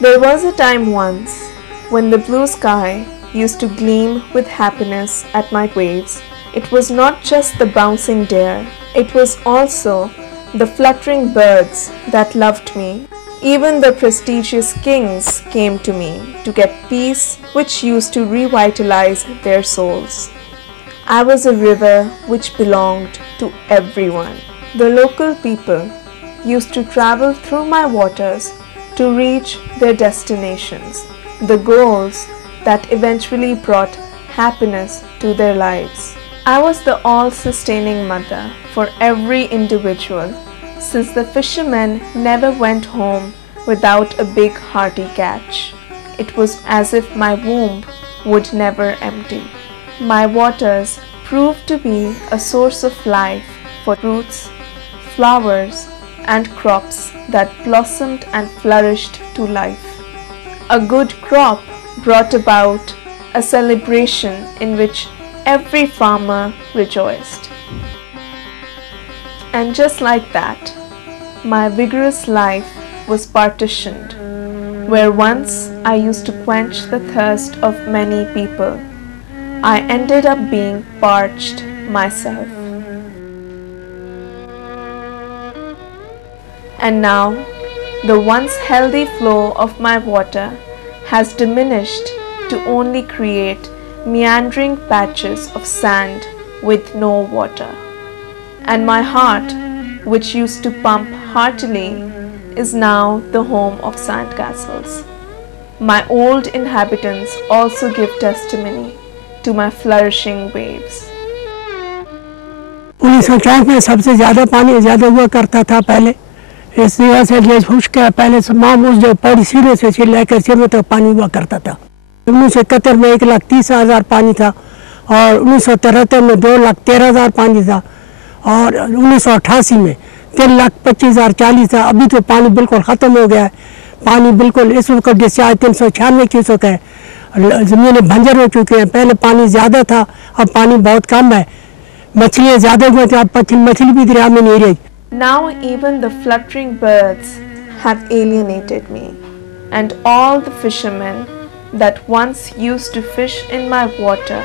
There was a time once when the blue sky used to gleam with happiness at my waves. It was not just the bouncing deer, it was also the fluttering birds that loved me. Even the prestigious kings came to me to get peace, which used to revitalize their souls. I was a river which belonged to everyone. The local people used to travel through my waters to reach their destinations, the goals that eventually brought happiness to their lives. I was the all-sustaining mother for every individual, since the fishermen never went home without a big hearty catch. It was as if my womb would never empty. My waters proved to be a source of life for fruits, flowers, and crops that blossomed and flourished to life. A good crop brought about a celebration in which every farmer rejoiced. And just like that, my vigorous life was partitioned. Where once I used to quench the thirst of many people, I ended up being parched myself. And now, the once healthy flow of my water has diminished to only create meandering patches of sand with no water. And my heart, which used to pump heartily, is now the home of sandcastles. My old inhabitants also give testimony to my flourishing waves. 1960 में सबसे ज़्यादा पानी ज़्यादा हुआ करता था पहले। इस जगह से जो खुश्क है पहले तमाम उस जो पौड़ी सिरे से लेकर सिरे तक पानी हुआ करता था। 1971 में 1,30,000 पानी था और 1973 में 2,13,000 पानी था और 1988 में 3,25,000 40 था। अभी तो पानी बिल्कुल ख़त्म हो गया है। पानी बिल्कुल इस वक्त डिस्चार्ज 396 क्यूसेक है। ज़मीनें बंजर हो चुकी हैं। पहले पानी ज़्यादा था, अब पानी बहुत कम है। मछलियाँ ज़्यादा हुई थी, अब मछली भी दरिया में नहीं रही। Now even the fluttering birds have alienated me, and all the fishermen that once used to fish in my water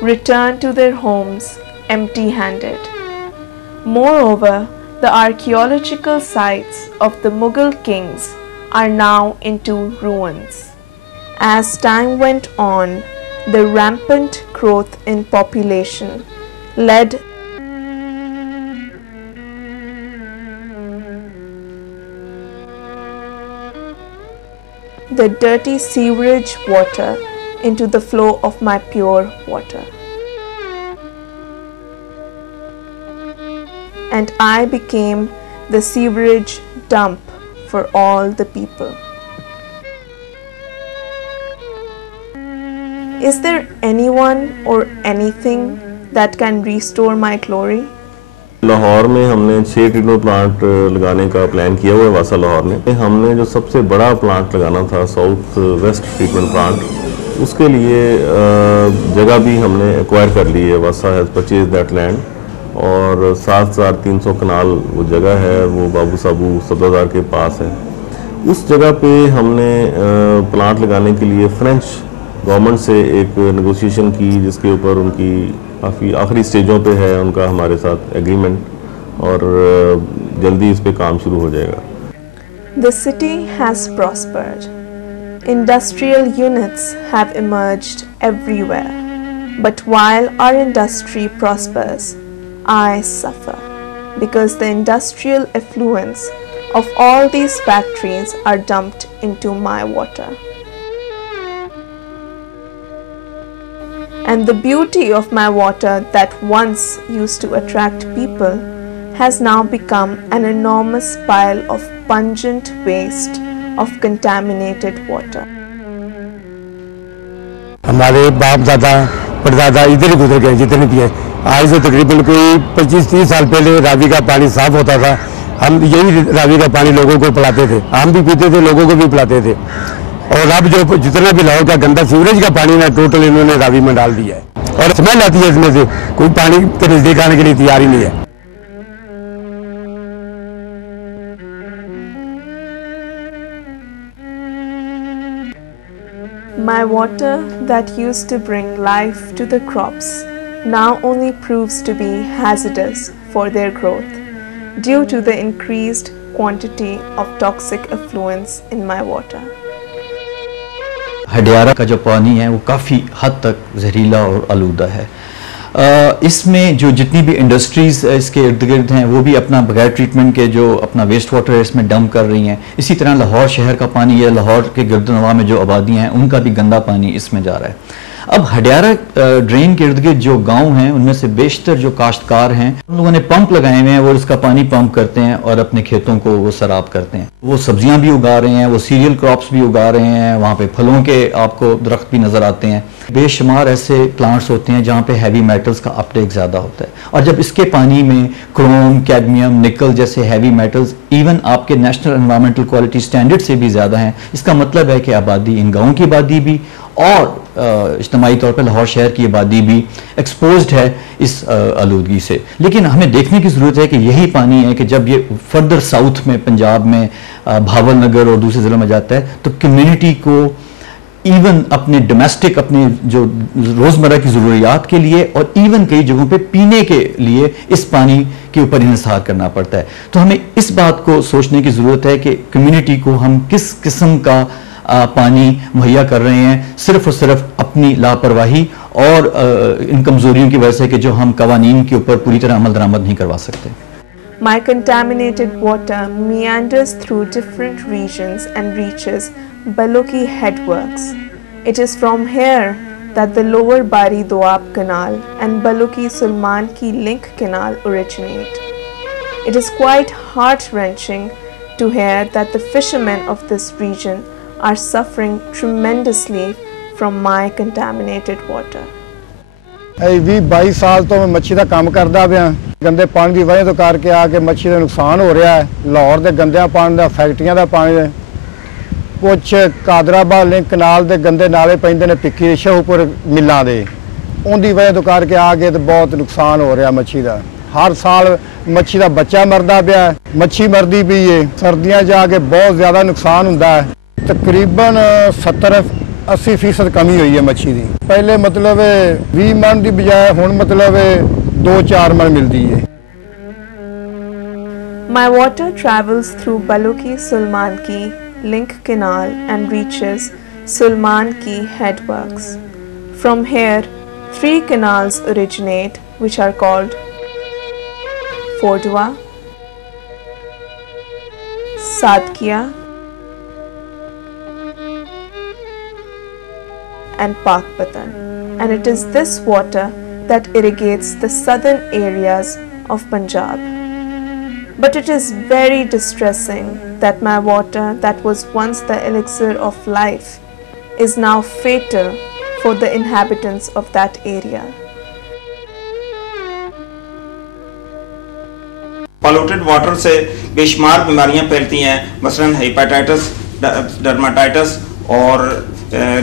return to their homes empty-handed. Moreover, the archaeological sites of the Mughal kings are now into ruins. As time went on, the rampant growth in population led the dirty sewerage water into the flow of my pure water. And I became the sewerage dump for all the people. Is there anyone or anything that can restore my glory? Lahore में हमने 6 treatment plant लगाने का प्लान किया हुआ है वासा लाहौर में। हमने जो सबसे बड़ा प्लांट लगाना था साउथ वेस्ट ट्रीटमेंट प्लांट, उसके लिए जगह भी हमने एक्वायर कर ली है। वासा हैज़ परचेज दैट लैंड और 7,300 कनाल वो जगह है, वो बाबू साबू सब्ज़ादार के पास है। उस जगह पे हमने प्लांट लगाने के लिए फ्रेंच गवर्नमेंट से एक नेगोशिएशन की, जिसके ऊपर उनकी काफ़ी आखिरी स्टेजों पे है उनका हमारे साथ एग्रीमेंट और जल्दी इस पे काम शुरू हो जाएगा। The city has prospered. Industrial units have emerged everywhere. But while our industry prospers, I suffer because the industrial effluents of all these factories are dumped into my water. And the beauty of my water that once used to attract people has now become an enormous pile of pungent waste of contaminated water. हमारे बाप दादा परदादा इधर ही गुजर गए जितने भी हैं। आज से तकरीबन कोई 25-30 साल पहले रावी का पानी साफ होता था। हम यही रावी का पानी लोगों को पिलाते थे, हम भी पीते थे, लोगों को भी पिलाते थे। और अब जो जितना भी लाहौर का गंदा सीवरेज का पानी ना टोटल इन्होंने रावी में डाल दिया है और स्मेल आती है इसमें से, कोई पानी के नजदीक आने के लिए तैयार ही नहीं है। My water that used to bring life to the crops now only proves to be hazardous for their growth due to the increased quantity of toxic effluents in my water. Hudiara का जो पानी है वो काफ़ी हद तक जहरीला और आलूदा है। इसमें जो जितनी भी इंडस्ट्रीज़ इसके इर्द गिर्द हैं वो भी अपना बगैर ट्रीटमेंट के जो अपना वेस्ट वाटर है इसमें डंप कर रही हैं। इसी तरह लाहौर शहर का पानी या लाहौर के गिरदनवा में जो आबादियाँ हैं उनका भी गंदा पानी इसमें जा रहा है। अब हडियारा ड्रेन के इर्द गिर्द जो गांव हैं उनमें से बेशतर जो काश्तकार हैं उन लोगों ने पंप लगाए हुए हैं, वो उसका पानी पंप करते हैं और अपने खेतों को वो सराब करते हैं। वो सब्जियां भी उगा रहे हैं, वो सीरियल क्रॉप्स भी उगा रहे हैं, वहाँ पे फलों के आपको दरख्त भी नज़र आते हैं। बेशुमार ऐसे प्लांट्स होते हैं जहाँ पे हैवी मेटल्स का अपटेक ज़्यादा होता है और जब इसके पानी में क्रोम, कैडमियम, निकल जैसे हैवी मेटल्स इवन आपके नेशनल एनवायरमेंटल क्वालिटी स्टैंडर्ड से भी ज़्यादा हैं, इसका मतलब है कि आबादी, इन गाँवों की आबादी भी और इज्तिमाई तौर पर लाहौर शहर की आबादी भी एक्सपोज्ड है इस आलूदगी से। लेकिन हमें देखने की ज़रूरत है कि यही पानी है कि जब ये फर्दर साउथ में पंजाब में भावल नगर और दूसरे ज़िलों में जाता है तो कम्युनिटी को इवन अपने डोमेस्टिक अपने जो रोज़मर्रा की ज़रूरियात के लिए और इवन कई जगहों पे पीने के लिए इस पानी के ऊपर इंहिसार करना पड़ता है। तो हमें इस बात को सोचने की ज़रूरत है कि कम्युनिटी को हम किस किस्म का पानी मुहैया कर रहे हैं, सिर्फ और सिर्फ अपनी लापरवाही और इन कमजोरियों की वजह से कि जो हम कवानीन के ऊपर पूरी तरह अमल दरामद नहीं करवा सकते। My contaminated water meanders through different regions and reaches Baloki headworks. It is from here that the lower Bari Doab Canal and Baloki Sulman-Ki link canal originate. It is quite heart-wrenching to hear that the fishermen of this region are suffering tremendously from my contaminated water. 20-22 ਸਾਲ ਤੋਂ ਮੈਂ ਮੱਛੀ ਦਾ ਕੰਮ ਕਰਦਾ ਪਿਆ। ਗੰਦੇ ਪਾਣੀ ਦੀ ਵਜ੍ਹਾ ਤੋਂ ਕਰਕੇ ਆ ਕੇ ਮੱਛੀ ਦਾ ਨੁਕਸਾਨ ਹੋ ਰਿਹਾ ਹੈ। ਲਾਹੌਰ ਦੇ ਗੰਦਿਆਂ ਪਾਣੀ ਦਾ, ਫੈਕਟਰੀਆਂ ਦਾ ਪਾਣੀ, ਕੁਝ ਕਾਦਰਾਬਾਦ ਲਿੰਕ ਕਨਾਲ ਦੇ ਗੰਦੇ ਨਾਲੇ ਪੈਂਦੇ ਨੇ ਪਿੱਕੀ ਰੇਸ਼ਾ ਉੱਪਰ ਮਿੱਲਾਂ ਦੇ, ਉਹਦੀ ਵਜ੍ਹਾ ਤੋਂ ਕਰਕੇ ਆ ਕੇ ਤੇ ਬਹੁਤ ਨੁਕਸਾਨ ਹੋ ਰਿਹਾ ਮੱਛੀ ਦਾ। ਹਰ ਸਾਲ ਮੱਛੀ ਦਾ ਬੱਚਾ ਮਰਦਾ ਪਿਆ, ਮੱਛੀ ਮਰਦੀ ਪਈ ਏ। ਸਰਦੀਆਂ ਜਾ ਕੇ ਬਹੁਤ ਜ਼ਿਆਦਾ ਨੁਕਸਾਨ ਹੁੰਦਾ ਹੈ। तकरीबन 70-80% कमी हुई है मच्छी की। पहले मतलब 20 मन की बजाय हुण मतलब 2-4 मन मिलती है। My water travels through Baloki Sulman-Ki link canal and reaches Sulman-Ki headworks. From here, 3 canals originate which are called Fordua, Sadkia and Pakpatan, and it is this water that irrigates the southern areas of Punjab. But it is very distressing that my water that was once the elixir of life is now fatal for the inhabitants of that area. Polluted water से बेशुमार बीमारियां फैलती हैं, मसलन hepatitis, dermatitis और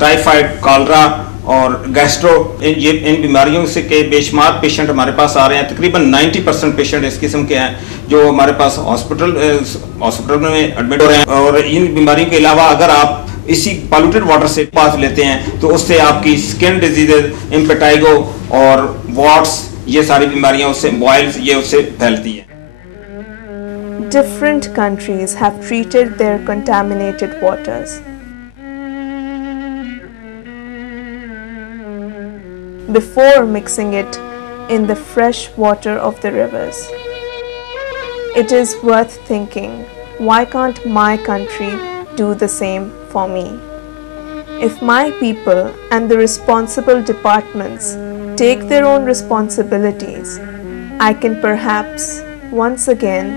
typhoid, cholera और गैस्ट्रो। इन बीमारियों से के बेशुमार पेशेंट हमारे पास आ रहे हैं। तकरीबन 90% पेशेंट इस किस्म के हैं जो हमारे पास हॉस्पिटल में एडमिट हो रहे हैं। और इन बीमारियों के अलावा अगर आप इसी पॉल्यूटेड वाटर से पास लेते हैं तो उससे आपकी स्किन डिजीजेज, इम्पेटाइगो और वॉट्स, ये सारी बीमारियां उससे, बॉयल्स, ये उससे फैलती हैं। Different countries have treated their contaminated waters. Before mixing it in the fresh water of the rivers. It is worth thinking, why can't my country do the same for me? If my people and the responsible departments take their own responsibilities, I can perhaps once again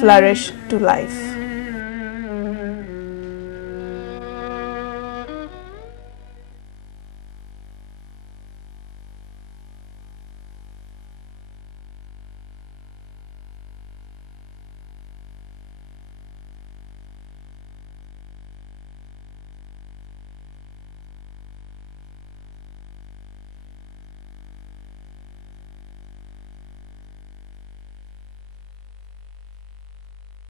flourish to life.